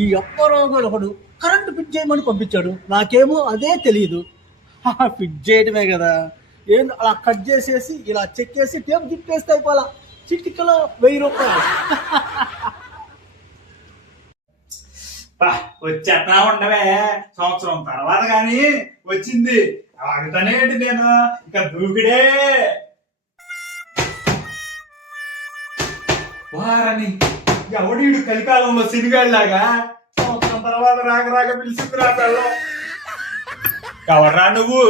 ఈ అప్పారావు గారు ఒకడు కరెంటు ఫిట్ చేయమని పంపించాడు, నాకేమో అదే తెలియదు. ఫిట్ చేయడమే కదా, ఏం అలా కట్ చేసేసి ఇలా చెక్కేసి టేప్ జిప్పేస్తే అయిపోలా, చిటికలో 1000 రూపాయలు. వచ్చేట్లా ఉండవే, సంవత్సరం తర్వాత గాని వచ్చింది ఆగుతానే ఏంటి నేను, ఇక దూకిడే వారని. ఎవడీడు కలికాలంలో సినిగాళ్ళలాగా సంవత్సరం తర్వాత రాక రాక పిలిచింది రా పిల్లం. ఎవడ్రా నువ్వు?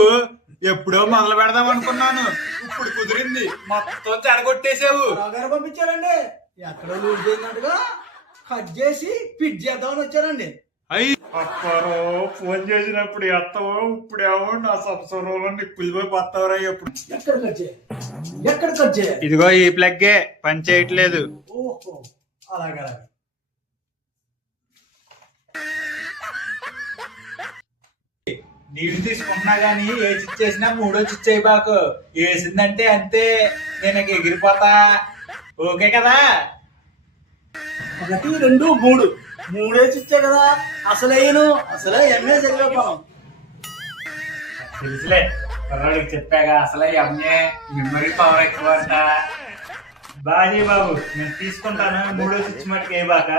ఎప్పుడో మొదలు పెడదాం అనుకున్నాను, ఇప్పుడు కుదిరింది, మొత్తం చెడగొట్టేసావు. గారు పంపించారండి, ఎక్కడో లూజ్ చేసినట్టుగా కట్ చేసి ఫిట్ చేద్దామని వచ్చారండి. అయ్యి అప్పారో ఫోన్ చేసినప్పుడు ఎత్తవో, ఇప్పుడేమో నా సంవత్సరంలో నిప్పులిపోయి పోతావరా. ఎప్పుడు ఎక్కడ కట్ చేయాలి, ఎక్కడ కట్ చేయాలి? ఇదిగో ఈ ప్లగ్గే పని చేయట్లేదు. ఓహో, అలాగే. నీళ్లు తీసుకుంటున్నా గానీ ఏ చిచ్చేసినా మూడో చిచ్చేయి బాకు, వేసిందంటే అంతే, నేను ఎగిరిపోతా. ఓకే కదా? 1 2 3 మూడేసి ఇచ్చా కదా, అసలే ఎంఏ జరిగిపోతాం. తెలుసులే, కుర్రాడికి చెప్పాగా అసలే ఎంఏ, మెమరీ పవర్ ఎక్కువ అంట. బాజీ బాబు నేను తీసుకుంటాను, మూడో చిచ్చు మట్టుకు ఏ బాక.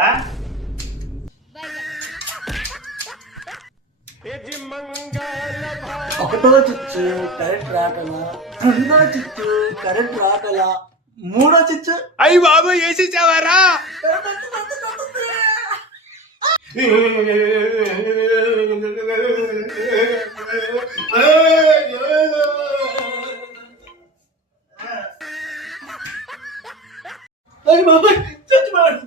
ఒకటో చిచ్చు కరెక్ట్ రాకలా, రెండో చిచ్చు కరెక్ట్ రాకలా, మూడో చిచ్చు అయ్యి బాబు వేసిచ్చావారా? బాబాయ్ చచ్చిపోయాడు.